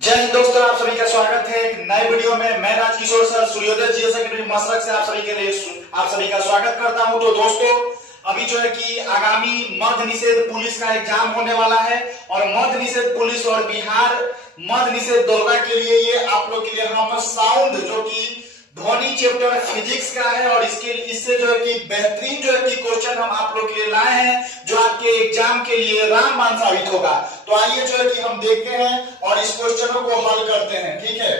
जय हिंद दोस्तों, आप सभी का स्वागत है एक नए वीडियो में। मैं राजकिशोर सर सूर्योदय जीएस एकेडमी मसरख से आप सभी का स्वागत करता हूं। तो दोस्तों, अभी जो है कि आगामी मद्य निषेध पुलिस का एग्जाम होने वाला है और मद्य निषेध पुलिस और बिहार मद्य निषेध दरोगा के लिए ये आप लोग के लिए हम साउंड जो कि ध्वनि चैप्टर फिजिक्स का है और इससे जो है कि बेहतरीन जो है कि क्वेश्चन हम आप लोग के लिए लाए हैं जो आपके एग्जाम के लिए रामबाण साबित होगा। तो आइए जो है कि हम देखते हैं और इस क्वेश्चनों को हल करते हैं। ठीक है,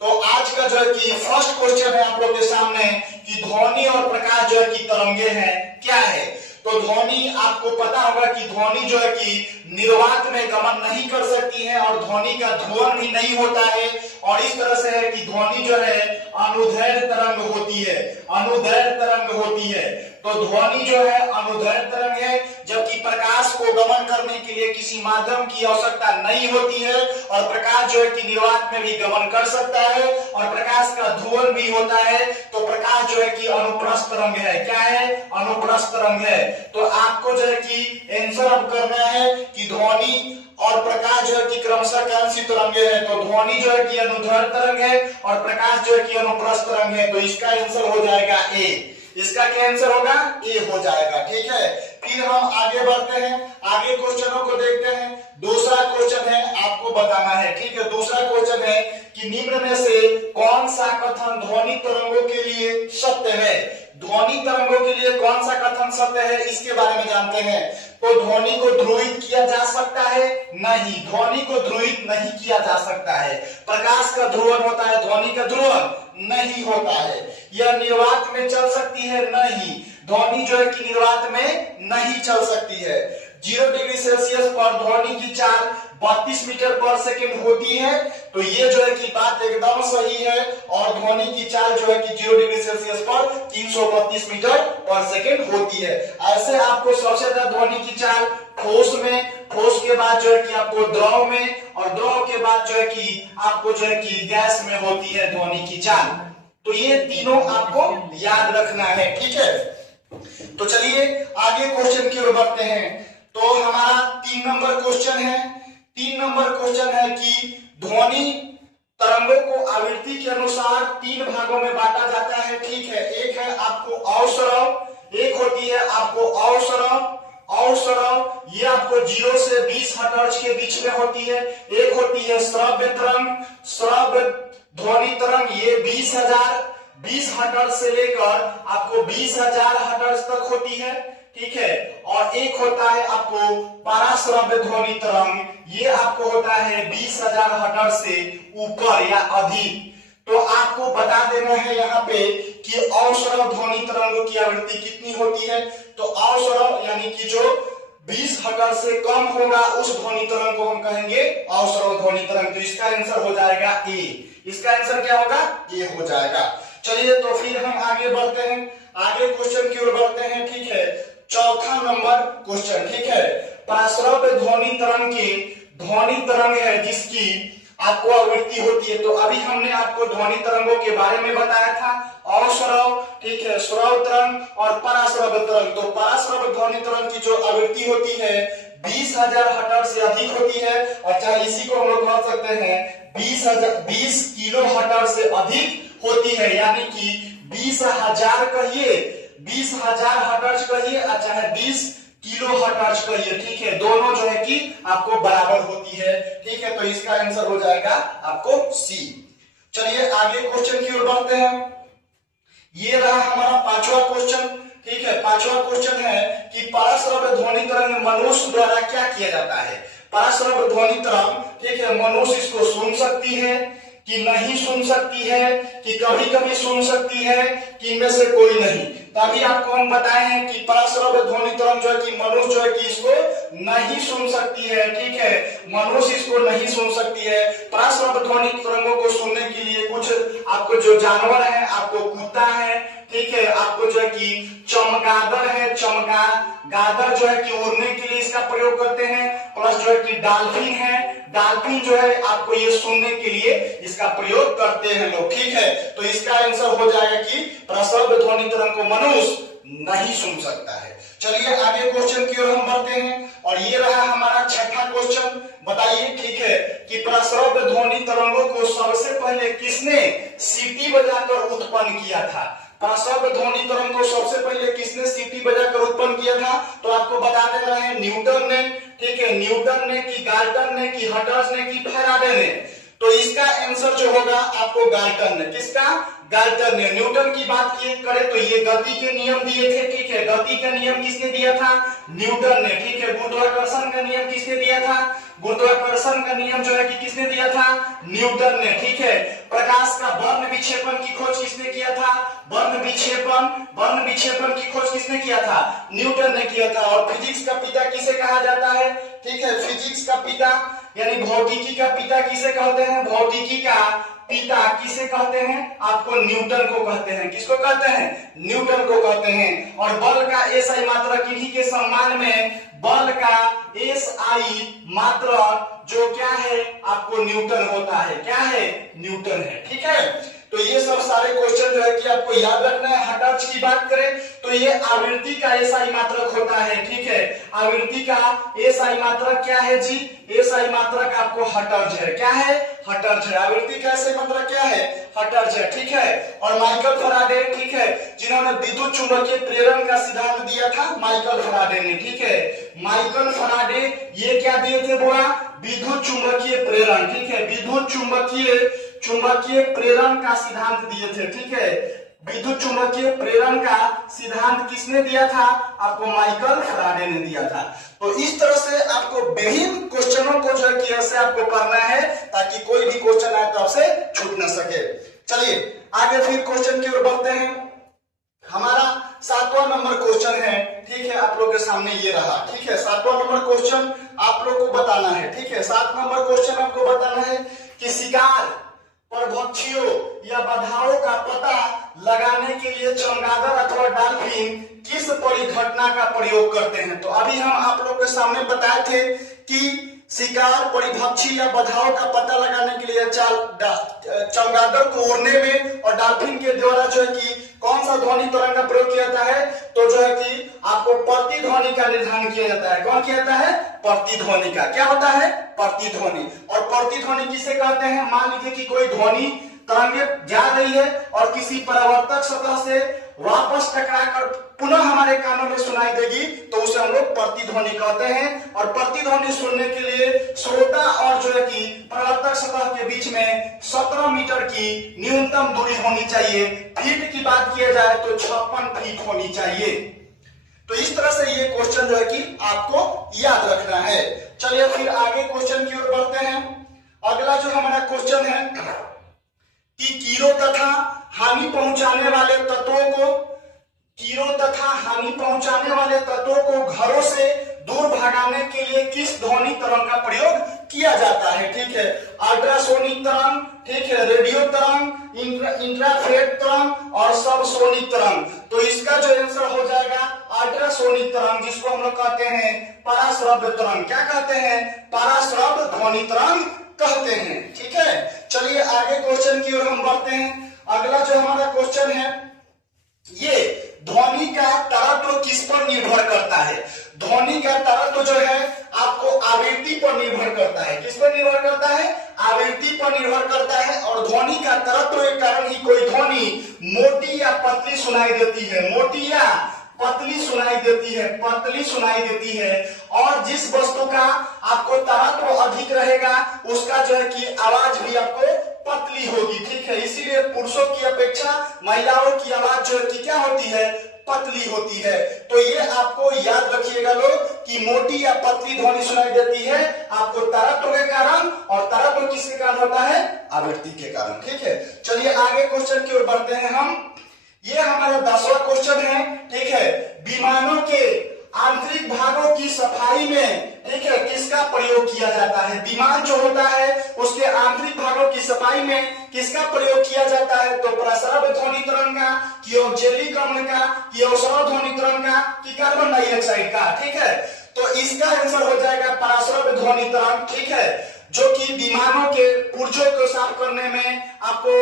तो आज का जो है कि फर्स्ट क्वेश्चन है आप लोग के सामने कि ध्वनि और प्रकाश जो है कि तरंगे हैं क्या है। तो ध्वनि, आपको पता होगा कि ध्वनि जो है कि निर्वात में गमन नहीं कर सकती है और ध्वनि का ध्रुवण भी नहीं होता है और इस तरह से है कि ध्वनि जो है अनुदैर्घ्य तरंग होती है, अनुदैर्घ्य तरंग होती है। तो ध्वनि जो है अनुदैर्घ्य तरंग है, जबकि प्रकाश को गमन करने के लिए किसी माध्यम की आवश्यकता नहीं होती है और प्रकाश जो है कि निर्वात में भी गमन कर सकता है और प्रकाश का ध्रुवण भी होता है। तो प्रकाश जो है कि अनुप्रस्थ तरंग है। क्या है? अनुप्रस्थ तरंग है। तो आपको जो है कि आंसर अब करना है कि ध्वनि और प्रकाश जो है कि क्रमशः कौन सी तरंगे हैं। तो ध्वनि जो है कि अनुदैर्घ्य तरंग है और प्रकाश जो है कि अनुप्रस्थ तरंग है। तो इसका आंसर हो जाएगा ए। इसका क्या आंसर होगा? ए हो जाएगा। ठीक है, फिर हम आगे बढ़ते हैं, आगे क्वेश्चनों को देखते हैं। दूसरा क्वेश्चन है, आपको बताना है। ठीक है, दूसरा क्वेश्चन है कि निम्न में से कौन सा कथन ध्वनि तरंगों के लिए सत्य है। ध्वनि तरंगों के लिए कौन सा कथन सत्य है, इसके बारे में जानते हैं। तो ध्वनि को ध्रुवित किया जा सकता है? नहीं, ध्वनि को ध्रुवित नहीं किया जा सकता है। प्रकाश का ध्रुवण होता है, ध्वनि का ध्रुवण नहीं होता है। यह निर्वात में चल सकती है? नहीं, ध्वनि जो है कि निर्वात में नहीं चल सकती है। 0 डिग्री सेल्सियस पर ध्वनि की चाल 32 मीटर पर सेकंड होती है। तो ये जो है कि बात एकदम सही है और ध्वनि की चाल जो है कि 0 डिग्री सेल्सियस पर 332 मीटर पर सेकंड होती है। ऐसे आपको सबसे ज्यादा ध्वनि की चाल ठोस में, ठोस के बाद जो है कि आपको द्रव में और द्रव के बाद जो है कि आपको जो है कि गैस में होती है ध्वनि की चाल। तो ये तीनों आपको याद रखना है। ठीक है, तो चलिए आगे क्वेश्चन की ओर बढ़ते हैं। तो हमारा 3 नंबर क्वेश्चन है। 3 नंबर क्वेश्चन है कि ध्वनि तरंगों को आवृत्ति के अनुसार 3 भागों में बांटा जाता है। ठीक है, एक है आपको अवसरव, एक होती है आपको अवसरव, अवसरव ये आपको 0 से 20 हर्ट्ज के बीच में होती है। एक होती है श्रव्य तरंग, श्रव्य ध्वनि तरंग, ये 20 हर्ट्ज से लेकर आपको 20,000 हर्ट्ज तक होती है। ठीक है, और एक होता है आपको पराश्रव्य ध्वनि तरंग, ये आपको होता है 20,000 हर्ट्ज से ऊपर या अधिक। तो आपको बता देना है यहाँ पे कि अवसरव ध्वनि तरंगों की आवृत्ति कितनी होती है। तो अवसरव यानी कि जो 20 हर्ट्ज से कम होगा उस ध्वनि तरंग को हम कहेंगे अवसरव ध्वनि तरंग। तो इसका आंसर हो जाएगा ए। इसका आंसर क्या होगा? ए हो जाएगा। चलिए तो फिर हम आगे बढ़ते हैं, आगे क्वेश्चन की ओर बढ़ते हैं। ठीक है, चौथा नंबर क्वेश्चन। ठीक है, पराश्रव्य ध्वनि तरंग की ध्वनि तरंग है जिसकी आपको आवृत्ति होती है। तो अभी हमने आपको ध्वनि तरंगों के बारे में बताया था, अवसरव, ठीक है, श्रव्य तरंग और पराश्रव्य तरंग। तो पराश्रव्य ध्वनि तरंग की जो आवृत्ति होती है 20,000 हर्ट्ज से अधिक होती है और चाहे इसी को हम लोग कह सकते हैं 20 किलो हर्ट्ज से अधिक होती है। यानी कि 20,000 कहिए, 20,000 हर्ट्ज कहिए और चाहे 20 किलो हर्ट्ज कहिए। ठीक है, दोनों जो है कि आपको बराबर होती है। ठीक है, तो इसका आंसर हो जाएगा आपको सी। चलिए आगे क्वेश्चन की ओर बढ़ते हैं। ये रहा हमारा 5वां क्वेश्चन। ठीक है, 5वां क्वेश्चन है कि पराश्रव्य ध्वनि तरंग मनुष्य द्वारा क्या किया जाता है। पराश्रव्य ध्वनि तरंग, ठीक है, मनुष्य इसको सुन सकती है कि नहीं सुन सकती है, कि कभी कभी सुन सकती है, कि इनमें से कोई नहीं। तभी आपको हम बताए हैं कि पराश्रव्य ध्वनि तरंग जो है कि मनुष्य जो है कि इसको नहीं सुन सकती है। ठीक है, मनुष्य इसको नहीं सुन सकती है। पराश्रव्य ध्वनि तरंगों को सुनने के लिए कुछ आपको जो जानवर है, आपको कुत्ता है, ठीक है, आपको जो है कि चमगादड़ है, चमगादड़ जो है कि उड़ने के लिए इसका प्रयोग करते हैं, प्लस जो है कि डाल्फिन है, डाल्फिन जो है आपको ये सुनने के लिए इसका प्रयोग करते हैं लोग। ठीक है, तो इसका आंसर हो जाएगा कि पराश्रव्य ध्वनि तरंग को मनुष्य नहीं सुन सकता है। चलिए आगे क्वेश्चन की ओर हम बढ़ते हैं। और ये रहा हमारा छठा क्वेश्चन। बताइए, ठीक है, कि प्रस्रव्य ध्वनि तरंगों को सबसे पहले किसने सीटी बजाकर उत्पन्न किया था? प्रस्रव्य ध्वनि तरंग को सबसे पहले किसने सीटी बजाकर उत्पन्न किया था? तो आपको बता देना है, न्यूटन ने, ठीक है, न्यूटन ने, कि गाल्टन ने, कि हटर्स ने, कि फैराडे ने। तो इसका आंसर जो होगा आपको गाल्टन ने। किसका? गाल्टन ने। न्यूटन की बात करें तो ये गति के नियम दिए थे, ठीक है, गति का नियम किसने दिया था? न्यूटन ने, ठीक है। गुरुत्वाकर्षण का नियम किसने दिया था? गुरुत्वाकर्षण का नियम जो है कि किसने दिया था? न्यूटन ने, ठीक है। प्रकाश का वर्ण विक्षेपण की खोज किसने किया था? वर्ण विक्षेपण की खोज किसने किया था? न्यूटन ने किया था। और फिजिक्स का पिता किसे कहा जाता है? ठीक है, फिजिक्स का पिता यानी भौतिकी का पिता किसे कहते हैं? भौतिकी का पिता किसे कहते हैं? आपको न्यूटन को कहते हैं। किसको कहते हैं? न्यूटन को कहते हैं। और बल का एसआई मात्रक इन्हीं के सम्मान में, बल का एसआई मात्रक जो क्या है आपको न्यूटन होता है। क्या है? न्यूटन है, ठीक है। तो ये सब सारे क्वेश्चन जो है कि आपको याद रखना है। हर्ट्ज की बात करें तो ये आवृत्ति का एसआई मात्रक होता है, ठीक है। आवृत्ति का एसआई मात्रक क्या है जी? एसआई मात्रक आपको हर्ट्ज है। क्या है? हर्ट्ज है। आवृत्ति का एसआई मात्रक क्या है? हर्ट्ज है, ठीक है। और माइकल फैराडे, ठीक है, जिन्होंने विद्युत चुंबकीय प्रेरण का सिद्धांत दिया था, माइकल फैराडे ने, ठीक है। माइकल फैराडे ये क्या दिए थे बोला? विद्युत चुंबकीय प्रेरण, ठीक है, विद्युत चुंबकीय प्रेरण का सिद्धांत दिए थे, ठीक है। विद्युत चुंबकीय प्रेरण का सिद्धांत किसने दिया था? आपको माइकल फैराडे ने दिया था। तो इस तरह से आपको विभिन्न क्वेश्चनों को जो है कि ऐसे आपको पढ़ना है ताकि कोई भी क्वेश्चन आए तो आपसे छूट न सके। चलिए आगे फिर क्वेश्चन की ओर बढ़ते हैं। हमारा 7वां नंबर क्वेश्चन है, ठीक है, आप लोग के सामने ये रहा, ठीक है। 7वां नंबर क्वेश्चन आप लोग को बताना है, ठीक है। 7 नंबर क्वेश्चन आपको बताना है कि शिकार परभक्षियों या बाधाओं का पता लगाने के लिए चमगादड़ अथवा डॉल्फिन किस परिघटना का प्रयोग करते हैं? तो अभी हम आप लोग के सामने बताए थे कि शिकार परिभक्षी या बाधाओं का पता लगाने के लिए चमगादड़ को उड़ने में और डॉल्फिन के द्वारा जो है कि कौन सा ध्वनि तरंग का प्रयोग किया जाता है? तो जो है कि आपको प्रतिध्वनि का निर्धारण किया जाता है। कौन किया जाता है? प्रतिध्वनि का। क्या होता है? प्रतिध्वनि। और प्रतिध्वनि किसे कहते हैं? मान लीजिए कि कोई ध्वनि तरंग जा रही है और किसी परावर्तक सतह से वापस टकराकर पुनः हमारे कानों में सुनाई देगी तो उसे हम लोग प्रतिध्वनि कहते हैं। और प्रतिध्वनि सुनने के लिए श्रोता और जो है कि परावर्तक सतह के बीच में 17 मीटर की न्यूनतम दूरी होनी चाहिए। फीट की बात किया जाए तो 56 फीट होनी चाहिए। तो इस तरह से ये क्वेश्चन जो है कि आपको याद रखना है। चलिए फिर आगे क्वेश्चन की ओर बढ़ते हैं। अगला जो हमारा क्वेश्चन है कि कीड़ों तथा हानि पहुंचाने वाले तत्वों को घरों से दूर भगाने के लिए किस ध्वनि तरंग का प्रयोग किया जाता है? ठीक है, अल्ट्रासोनिक तरंग, ठीक है, रेडियो तरंग, इंफ्रारेड तरंग और सबसोनिक तरंग। तो इसका जो आंसर हो जाएगा अल्ट्रासोनिक तरंग, जिसको हम लोग कहते हैं पराश्रव्य तरंग। क्या कहते हैं? पराश्रव्य ध्वनि तरंग कहते हैं, ठीक है। चलिए आगे क्वेश्चन की ओर हम बढ़ते हैं। अगला जो हमारा क्वेश्चन है, ये ध्वनि का तरत्व किस पर निर्भर करता है? ध्वनि का तरत्व जो है आपको आवृत्ति पर निर्भर करता है। किस पर निर्भर करता है? आवृत्ति पर निर्भर करता है। और ध्वनि का तरत्व के कारण ही कोई ध्वनि मोटी या पतली सुनाई देती है, मोटी या पतली सुनाई देती है। और जिस वस्तु का आपको तरत्व अधिक रहेगा उसका जो है कि आवाज भी आपको पतली होगी, ठीक है। इसीलिए पुरुषों की अपेक्षा महिलाओं की आवाज जो है कि क्या होती है? पतली होती है। तो ये आपको याद रखिएगा लोग कि मोटी या पतली ध्वनि सुनाई देती है आपको तरत्व के कारण, और तरत्व किसके कारण होता है? आवृत्ति के कारण, ठीक है। चलिए आगे क्वेश्चन की ओर बढ़ते हैं हम। ये हमारा 10वां क्वेश्चन है, ठीक है। विमानों के आंतरिक भागों की सफाई में, ठीक है, किसका प्रयोग किया जाता है? विमान जो होता है उसके आंतरिक भागों की सफाई में किसका प्रयोग किया जाता है? तो प्रस्रव्य ध्वनि तरंग का, कि औद्योगिक अम्ल का, कि अवसर ध्वनि तरंग का, कि कार्बन डाइऑक्साइड का, ठीक है। तो इसका आंसर हो जाएगा प्रस्रव्य ध्वनि तरंग, ठीक है, जो कि विमानों के पुर्जों को साफ करने में आपको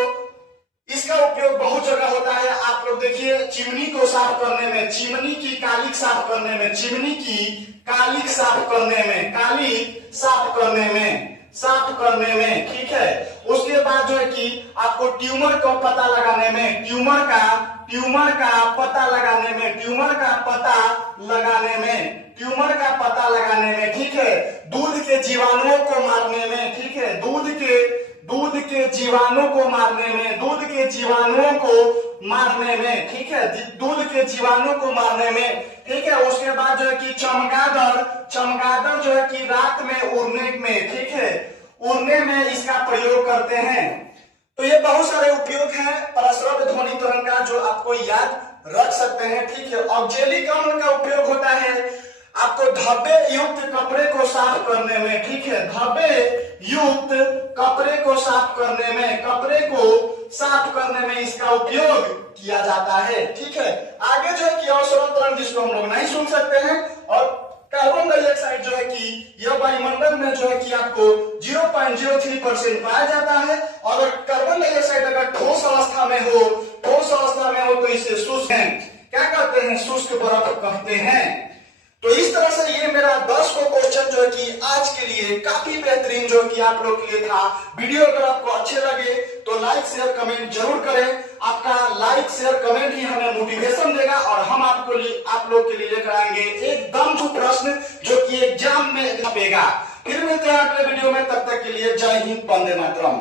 इस इसका उपयोग बहुत जगह होता है। आप लोग देखिए, चिमनी को साफ करने में, चिमनी की कालिक साफ करने में, चिमनी की कालिक साफ करने में, कालिक साफ करने में, ठीक है। उसके बाद जो है कि आपको ट्यूमर का पता लगाने में, ट्यूमर का पता लगाने में, ट्यूमर का पता लगाने में, ठीक है। दूध के जीवाणुओं को मारने में, ठीक है, दूध के जीवाणुओं को मारने में, दूध के जीवाणुओं को मारने में, ठीक है, दूध के जीवाणुओं को मारने में, ठीक है। उसके बाद जो है कि चमगादड़ जो है कि रात में उड़ने में, ठीक है, उड़ने में इसका प्रयोग करते हैं। तो ये बहुत सारे उपयोग हैं परश्रव्य ध्वनि त्वरण का जो आपको याद रख सकते हैं, ठीक है। ऑक्जेलिक अम्ल का उपयोग होता है आपको धब्बे युक्त कपड़े को साफ करने में, ठीक है, धब्बे युक्त कपड़े को साफ करने में इसका उपयोग किया जाता है, ठीक है। आगे जो है कि अवसरण त्वरण जिसको हम लोग नहीं सुन सकते हैं, और कार्बन डाइऑक्साइड जो है कि यह वायुमंडल में जो है कि आपको 0.03% पाया जाता है। और कार्बन डाइऑक्साइड अगर ठोस अवस्था में हो तो इसे शुष्क है, क्या कहते हैं, शुष्क बर्फ कहते हैं। तो इस तरह से ये मेरा 10 को क्वेश्चन जो है कि आज के लिए काफी बेहतरीन जो है कि आप लोग के लिए था। वीडियो अगर आपको अच्छे लगे तो लाइक शेयर कमेंट जरूर करें। आपका लाइक शेयर कमेंट ही हमें मोटिवेशन देगा और हम आप लोग के लिए लेकर आएंगे एकदम जो प्रश्न जो कि एग्जाम में छपेगा। फिर मिलते हैं अगले वीडियो में, तब तक के लिए जय हिंद, वंदे मातरम।